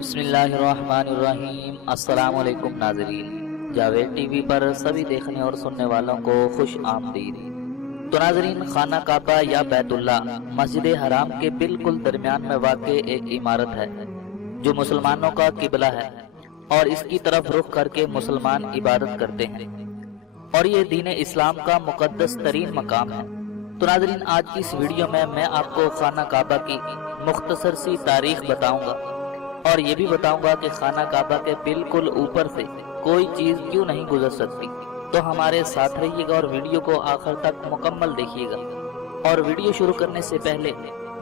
بسم اللہ الرحمن الرحیم۔ السلام علیکم ناظرین، جاوید ٹی وی پر سبھی دیکھنے اور سننے والوں کو خوش آمدید۔ تو ناظرین، خانہ کعبہ یا بیت اللہ مسجد حرام کے بالکل درمیان میں واقع ایک عمارت ہے جو مسلمانوں کا قبلہ ہے اور اس کی طرف رخ کر کے مسلمان عبادت کرتے ہیں، اور یہ دین اسلام کا مقدس ترین مقام ہے۔ تو ناظرین، آج کی اس ویڈیو میں آپ کو خانہ کعبہ کی مختصر سی تاریخ بتاؤں گا اور یہ بھی بتاؤں گا کہ خانہ کعبہ کے بالکل اوپر سے کوئی چیز کیوں نہیں گزر سکتی۔ تو ہمارے ساتھ رہیے گا اور ویڈیو کو آخر تک مکمل دیکھیے گا۔ اور ویڈیو شروع کرنے سے پہلے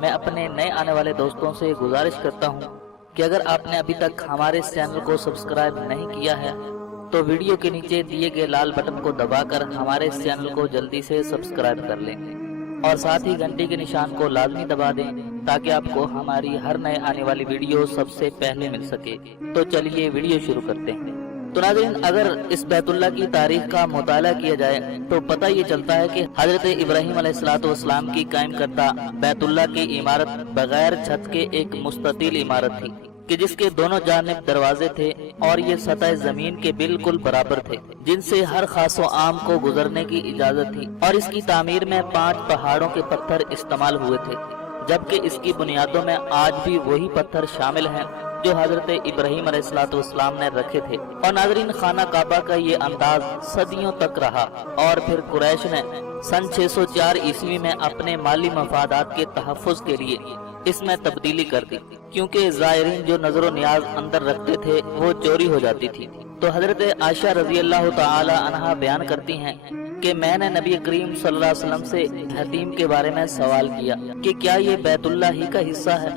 میں اپنے نئے آنے والے دوستوں سے گزارش کرتا ہوں کہ اگر آپ نے ابھی تک ہمارے اس چینل کو سبسکرائب نہیں کیا ہے تو ویڈیو کے نیچے دیے گئے لال بٹن کو دبا کر ہمارے اس چینل کو جلدی سے سبسکرائب کر لیں اور ساتھ ہی گھنٹی کے نشان کو لازمی دبا دیں تاکہ آپ کو ہماری ہر نئے آنے والی ویڈیو سب سے پہلے مل سکے۔ تو چلیے ویڈیو شروع کرتے ہیں۔ تو ناظرین، اگر اس بیت اللہ کی تاریخ کا مطالعہ کیا جائے تو پتہ یہ چلتا ہے کہ حضرت ابراہیم علیہ السلام کی قائم کردہ بیت اللہ کی عمارت بغیر چھت کے ایک مستطیل عمارت تھی کہ جس کے دونوں جانب دروازے تھے اور یہ سطح زمین کے بالکل برابر تھے، جن سے ہر خاص و عام کو گزرنے کی اجازت تھی، اور اس کی تعمیر میں 5 پہاڑوں کے پتھر استعمال ہوئے تھے، جبکہ اس کی بنیادوں میں آج بھی وہی پتھر شامل ہیں جو حضرت ابراہیم علیہ السلام نے رکھے تھے۔ اور ناظرین، خانہ کعبہ کا یہ انداز صدیوں تک رہا اور پھر قریش نے سن 604 عیسوی میں اپنے مالی مفادات کے تحفظ کے لیے اس میں تبدیلی کر دی، کیونکہ زائرین جو نظر و نیاز اندر رکھتے تھے وہ چوری ہو جاتی تھی۔ تو حضرت عائشہ رضی اللہ تعالی عنہا بیان کرتی ہیں کہ میں نے نبی کریم صلی اللہ علیہ وسلم سے حتیم کے بارے میں سوال کیا کہ کیا یہ بیت اللہ ہی کا حصہ ہے؟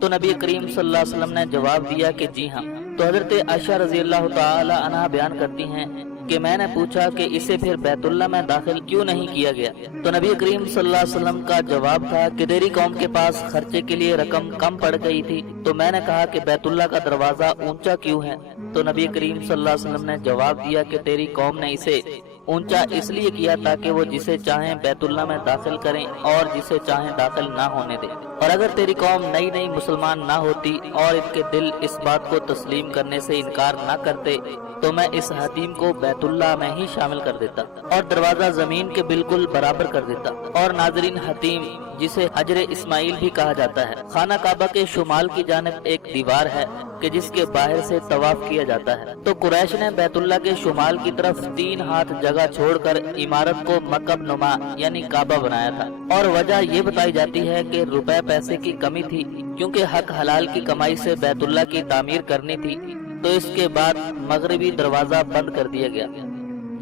تو نبی کریم صلی اللہ علیہ وسلم نے جواب دیا کہ جی ہاں۔ تو حضرت عائشہ رضی اللہ تعالی عنہا بیان کرتی ہیں کہ میں نے پوچھا کہ اسے پھر بیت اللہ میں داخل کیوں نہیں کیا گیا؟ تو نبی کریم صلی اللہ علیہ وسلم کا جواب تھا کہ تیری قوم کے پاس خرچے کے لیے رقم کم پڑ گئی تھی۔ تو میں نے کہا کہ بیت اللہ کا دروازہ اونچا کیوں ہے؟ تو نبی کریم صلی اللہ علیہ وسلم نے جواب دیا کہ تیری قوم نے اسے اونچا اس لیے کیا تاکہ وہ جسے چاہیں بیت اللہ میں داخل کریں اور جسے چاہیں داخل نہ ہونے دیں، اور اگر تیری قوم نئی مسلمان نہ ہوتی اور ان کے دل اس بات کو تسلیم کرنے سے انکار نہ کرتے تو میں اس حتیم کو بیت اللہ میں ہی شامل کر دیتا اور دروازہ زمین کے بالکل برابر کر دیتا۔ اور ناظرین، حتیم جسے حجر اسماعیل بھی کہا جاتا ہے، خانہ کعبہ کے شمال کی جانب ایک دیوار ہے کہ جس کے باہر سے طواف کیا جاتا ہے۔ تو قریش نے بیت اللہ کے شمال کی طرف 3 ہاتھ جگہ چھوڑ کر عمارت کو مکعب نما یعنی کعبہ بنایا تھا، اور وجہ یہ بتائی جاتی ہے کہ روپے پیسے کی کمی تھی، کیونکہ حق حلال کی کمائی سے بیت اللہ کی تعمیر کرنی تھی۔ تو اس کے بعد مغربی دروازہ بند کر دیا گیا،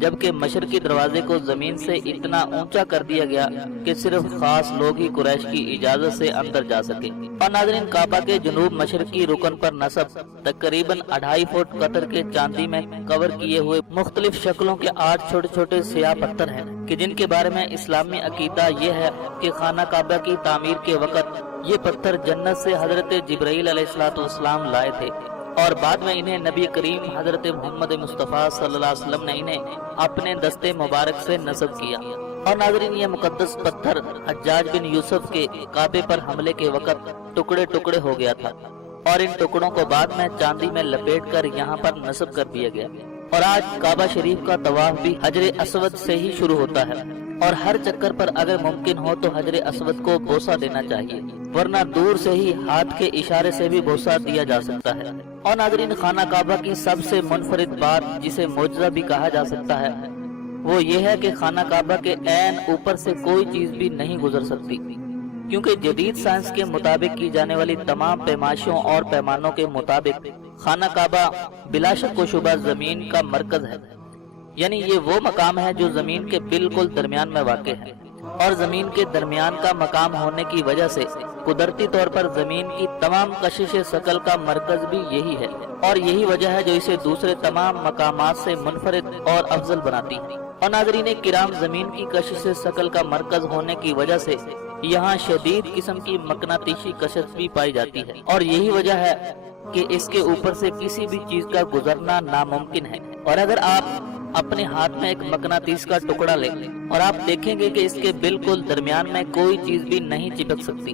جبکہ مشرقی دروازے کو زمین سے اتنا اونچا کر دیا گیا کہ صرف خاص لوگ ہی قریش کی اجازت سے اندر جا سکے۔ اور ناظرین، کعبہ کے جنوب مشرقی رکن پر نصب تقریباً 2.5 فٹ قطر کے چاندی میں کور کیے ہوئے مختلف شکلوں کے 8 چھوٹے چھوٹے سیاہ پتھر ہیں کہ جن کے بارے میں اسلامی عقیدہ یہ ہے کہ خانہ کعبہ کی تعمیر کے وقت یہ پتھر جنت سے حضرت جبرائیل علیہ السلام لائے تھے، اور بعد میں انہیں نبی کریم حضرت محمد مصطفیٰ صلی اللہ علیہ وسلم نے انہیں اپنے دستے مبارک سے نصب کیا۔ اور ناظرین، یہ مقدس پتھر حجاج بن یوسف کے کعبے پر حملے کے وقت ٹکڑے ٹکڑے ہو گیا تھا، اور ان ٹکڑوں کو بعد میں چاندی میں لپیٹ کر یہاں پر نصب کر دیا گیا۔ اور آج کعبہ شریف کا طواف بھی حجر اسود سے ہی شروع ہوتا ہے، اور ہر چکر پر اگر ممکن ہو تو حجر اسود کو بوسہ دینا چاہیے، ورنہ دور سے ہی ہاتھ کے اشارے سے بھی بوسہ دیا جا سکتا ہے۔ اور ناظرین، خانہ کعبہ کی سب سے منفرد بات جسے معجزہ بھی کہا جا سکتا ہے وہ یہ ہے کہ خانہ کعبہ کے عین اوپر سے کوئی چیز بھی نہیں گزر سکتی، کیونکہ جدید سائنس کے مطابق کی جانے والی تمام پیمائشوں اور پیمانوں کے مطابق خانہ کعبہ بلا شک و شبہ زمین کا مرکز ہے، یعنی یہ وہ مقام ہے جو زمین کے بالکل درمیان میں واقع ہے، اور زمین کے درمیان کا مقام ہونے کی وجہ سے قدرتی طور پر زمین کی تمام کشش ثقل کا مرکز بھی یہی ہے، اور یہی وجہ ہے جو اسے دوسرے تمام مقامات سے منفرد اور افضل بناتی ہے۔ اور ناظرین کرام، زمین کی کشش ثقل کا مرکز ہونے کی وجہ سے یہاں شدید قسم کی مقناطیسی کشش بھی پائی جاتی ہے، اور یہی وجہ ہے کہ اس کے اوپر سے کسی بھی چیز کا گزرنا ناممکن ہے۔ اور اگر آپ اپنے ہاتھ میں ایک مقناطیس کا ٹکڑا لیں اور آپ دیکھیں گے کہ اس کے بالکل درمیان میں کوئی چیز بھی نہیں چپک سکتی